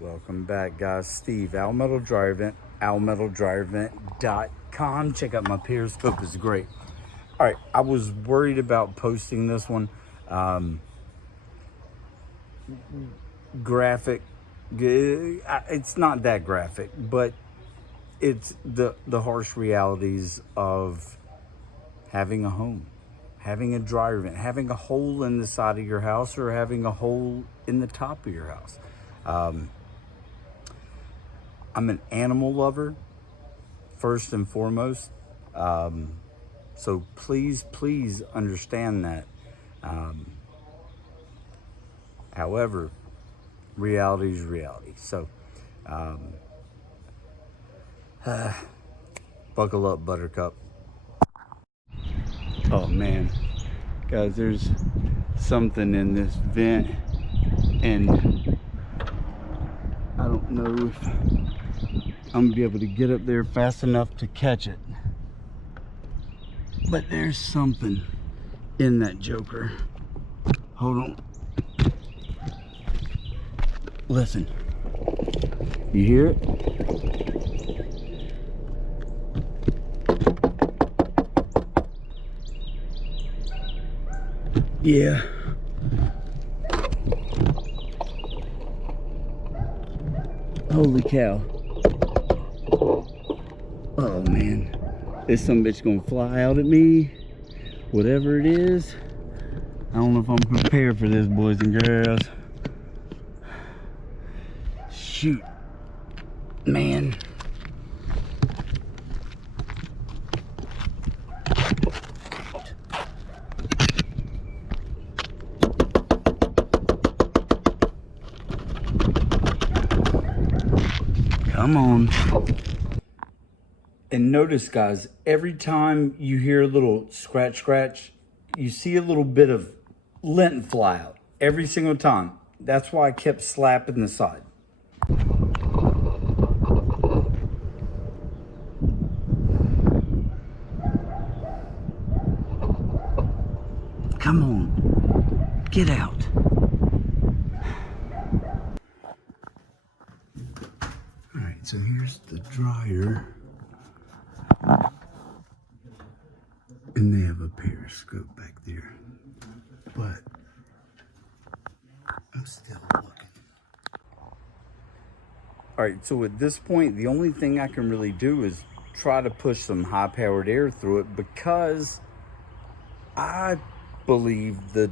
Welcome back, guys. Steve, Al Metal Dryer Vent, almetaldryervent.com. Check out my Periscope, it's great. All right, I was worried about posting this one. Graphic, it's not that graphic, but it's the harsh realities of having a home, having a dryer vent, having a hole in the side of your house, or having a hole in the top of your house. I'm an animal lover, first and foremost. So please understand that. However, reality is reality. So buckle up, Buttercup. Oh man, guys, there's something in this vent, and I don't know if I'm gonna be able to get up there fast enough to catch it. But there's something in that joker. Hold on. Listen. You hear it? Yeah. Holy cow. Oh man. This some bitch gonna fly out at me. Whatever it is. I don't know if I'm prepared for this, boys and girls. Shoot. Man. Come on. And notice, guys, every time you hear a little scratch, you see a little bit of lint fly out every single time. That's why I kept slapping the side. Come on, get out. All right, so here's the dryer. And they have a periscope back there. But I'm still looking. All right, so at this point, the only thing I can really do is try to push some high-powered air through it, because I believe that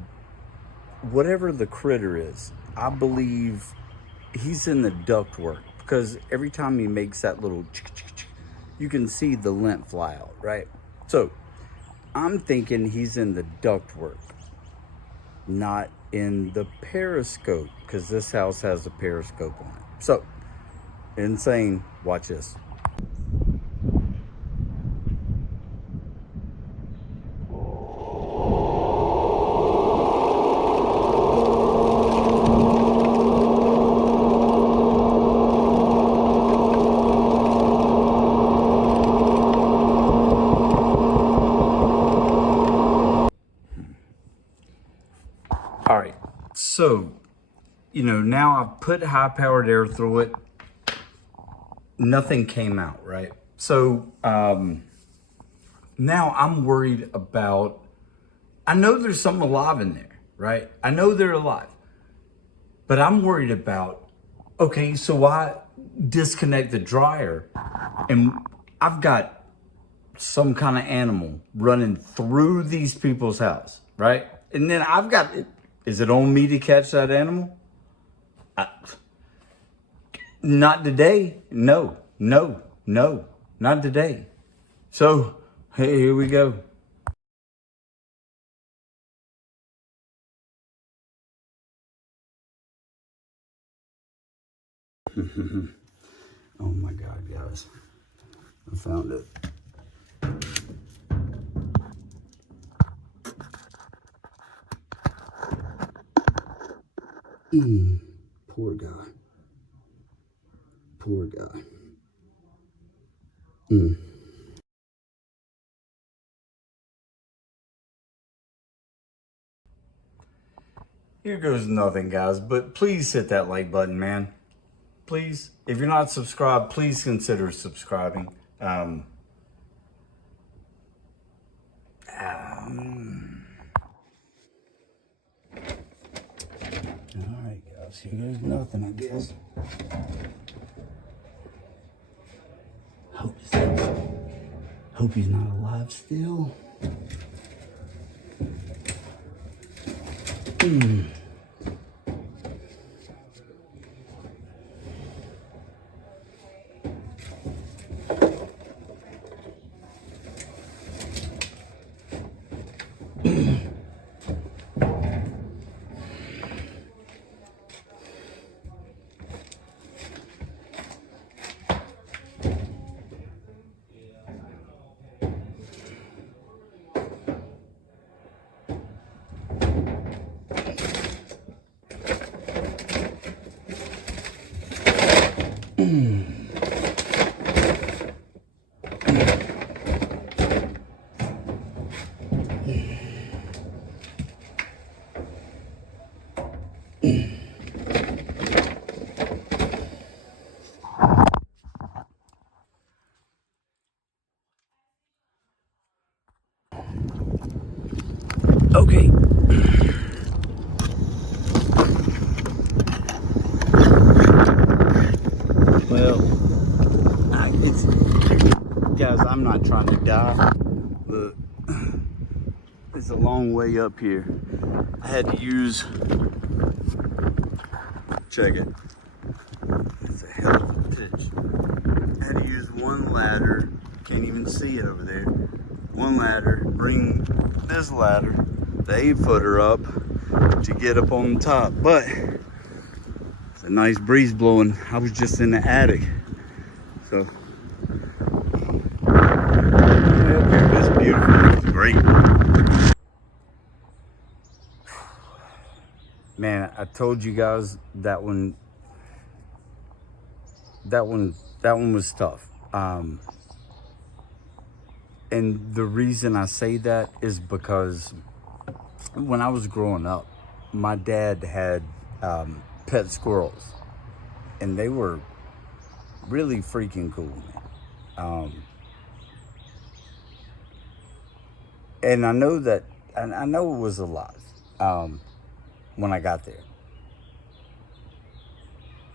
whatever the critter is, I believe he's in the ductwork, because every time he makes that little you can see the lint fly out, right? So I'm thinking he's in the ductwork, not in the periscope, because this house has a periscope on it. So, insane. Watch this. All right, so, now I've put high-powered air through it. Nothing came out, right? So now I'm worried about, I know there's something alive in there, right? I know they're alive. But I'm worried about, okay, so I disconnect the dryer and I've got some kind of animal running through these people's house, right? And then I've got, is it on me to catch that animal? Not today. No, not today. So, hey, here we go. Oh my God, guys. I found it. Poor guy. Poor guy. Here goes nothing, guys, but please hit that like button, man. please, if you're not subscribed, please consider subscribing. All right, guys, here goes nothing, I guess. Hope he's not alive still. Okay. Well, guys, I'm not trying to die, but it's a long way up here. I had to use, check it, it's a hell of a pitch. I had to use one ladder, can't even see it over there. One ladder, bring this ladder, the 8-footer up to get up on the top. But it's a nice breeze blowing. I was just in the attic. So it's beautiful. It's great. Man, I told you guys that one was tough. And the reason I say that is because when I was growing up, my dad had pet squirrels, and they were really freaking cool, man. And I know that, and I know it was a lot when I got there.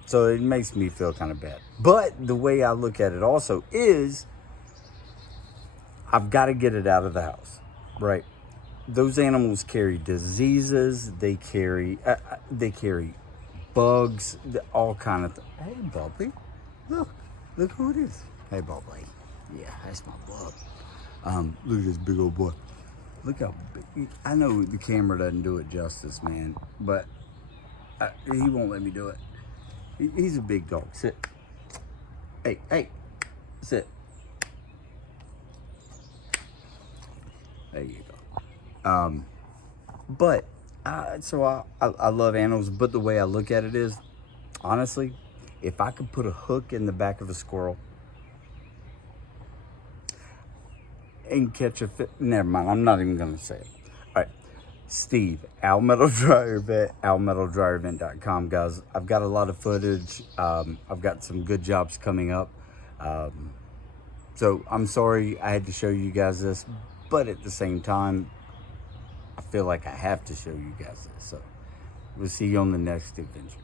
So it makes me feel kind of bad. But the way I look at it also is, I've got to get it out of the house, right? Those animals carry diseases. They carry bugs, all kind of. Hey, Bubbly, look who it is. Hey, Bubbly, yeah, that's my bub. Look at this big old boy. Look how big. I know the camera doesn't do it justice, man, but he won't let me do it. He's a big dog. Sit. Hey, sit. There you go. But so I love animals, but the way I look at it is, honestly, if I could put a hook in the back of a squirrel and catch a fish, never mind, I'm not even gonna say it. All right, Steve, Al Metal Dryer Vent, almetaldryervent.com, guys. I've got a lot of footage. I've got some good jobs coming up. So I'm sorry I had to show you guys this, but at the same time, I feel like I have to show you guys this. So we'll see you on the next adventure.